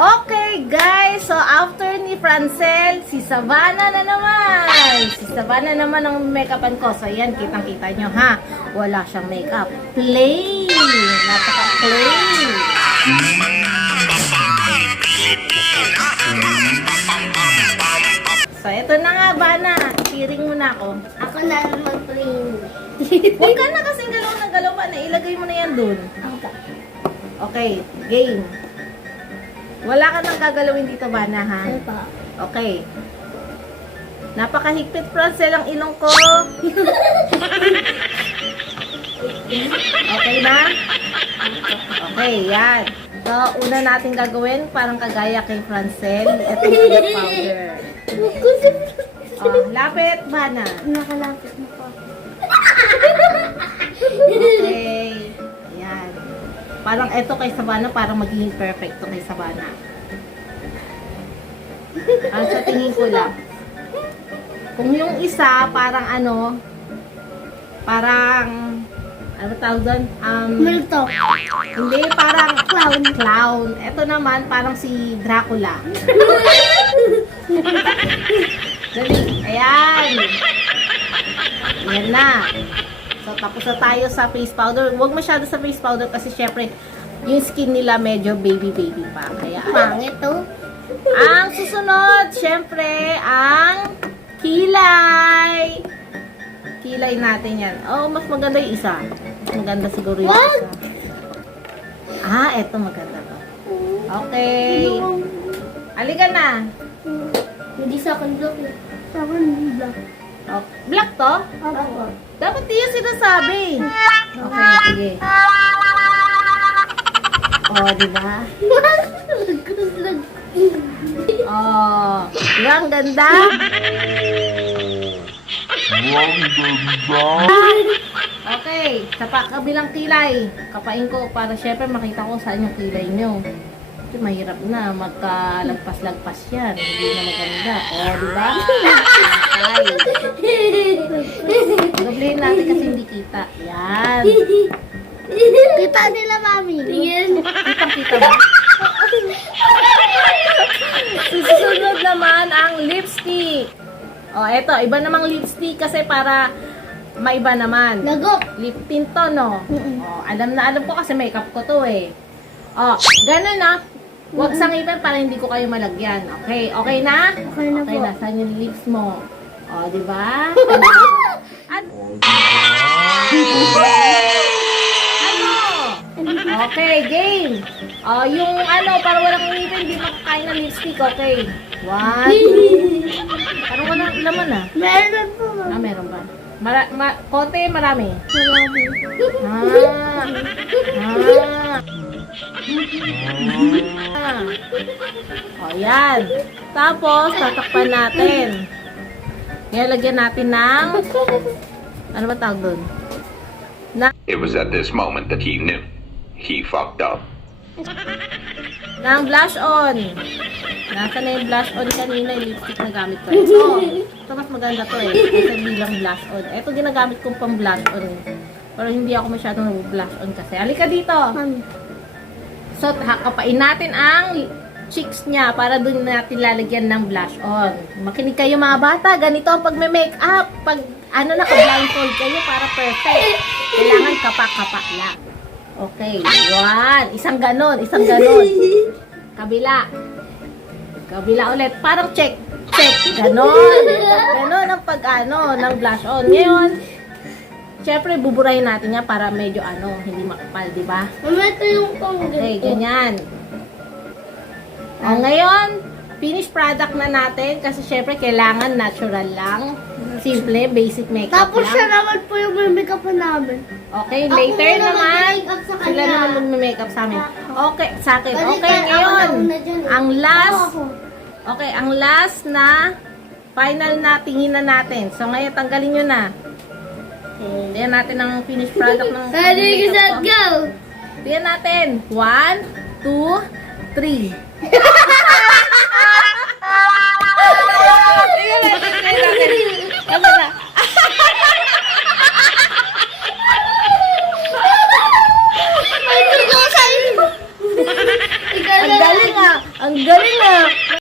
Okay, guys. So, after ni Francel, si Savannah na naman. Si Savannah naman ang make-upan ko. So, yan, kitang-kita nyo, ha? Wala siyang make-up. Plain. Napaka-plain. So, ito na nga, Bana. Ipiring mo na ako. Ako na naman plain. Huwag ka na kasing galaw na galaw, Bana. Ilagay mo na yan dun. Okay, game. Wala ka nang gagalawin dito, Bana, ha? Ano pa? Okay. Napakahigpit, Francel, ang ilong ko. Okay na? Okay, yan. So, una natin gagawin, parang kagaya kay Francel, itong lip powder. Lapit, Bana. Nakalapit na po. Okay. Yan. Parang ito kay Savannah, parang magiging perfect to kay Savannah. Sa tingin ko lang. Kung yung isa, parang ano tawag doon? Multo. Hindi, parang clown. Ito naman, parang si Dracula. Dali. Ayan. Ayan na. So, tapos na tayo sa face powder. Huwag masyado sa face powder kasi syempre, yung skin nila medyo baby pa. Kaya, Pangit to. ang susunod, syempre, ang kilay. Kilay natin yan. Oh, mas maganda yung isa. Mas maganda siguro yung isa. Eto maganda to. Okay. Halika na. Hindi sa akin block eh. Sa akin block. Oh, black to? Ako. Dapat di yung sinasabi. Okay, sige. Oh, diba? Oh, diba ang ganda? Okay, sa kabilang kilay. Kapain ko para syempre makita ko saan yung kilay nyo. Kasi mahirap na, magkalagpas-lagpas yan. Hindi na maganda. Oh, diba? Okay. Doblehin natin kasi hindi kita. Yan. Kita nila, mami. Tingin. Kitang-kita ba? Susunod naman ang lipstick. Oh, eto, iba namang lipstick kasi para maiba naman. Lagok. Lip tint to, no? Oh, alam ko kasi makeup ko to eh. Oh, ganun na. Huwag sangipin para hindi ko kayo malagyan. Okay, okay na? Okay na po. Saan yung lips mo? Oh, di ba? Ano? Okay, game. Oh, yung ano, para walang ngipin, hindi makakain ng lipstick. Okay. 1, 2. Parang walang laman ah. Meron po. Meron ba? Konti, marami. Marami. O, yan. Tapos, tatakpan natin. Ngayon, lagyan natin ng ano ba tawag doon? It was at this moment that he knew. He fucked up. Ng blush on. Nasa na yung blush on kanina, yung lipstick na gamit ko. Ito mas maganda to eh. Kasi bilang blush on. Ito ginagamit kong pang blush on. Pero hindi ako masyadong nag-blush on kasi. Halika dito. So, kapain natin ang cheeks niya para doon natin lalagyan ng blush on. Makinig kayo mga bata. Ganito ang pagme-makeup. Pag naka-blindfold kayo para perfect. Kailangan kapak-kapak lang. Okay. Yan. Isang ganon. Kabila. Kabila ulit. Parang check. Ganon. Ganon ang ng blush on. Ngayon, syempre, buburahin natin yan para medyo hindi makapal, di ba? Mama, ito yung pang Okay, ganyan. O, ngayon, finished product na natin kasi syempre, kailangan natural lang. Simple, basic makeup Tapos lang. siya naman po yung may makeup namin. Okay, Ako later muna naman, mag-makeup sa sila kanya. naman mag-makeup sa amin. Okay, sa akin. Balik Okay, tayo, ngayon, ako na una dyan, eh. ang last, Ako. okay, ang last na, final na tingin na natin. So, ngayon, tanggalin nyo na. Tingnan natin ang finished product ng Ready, makeup set, ko. go! Tingnan natin. 1, 2, 3. Tingnan natin. Ay, hindi ko sa'yo. Ikaw Ang galing ah. Ang galing ah.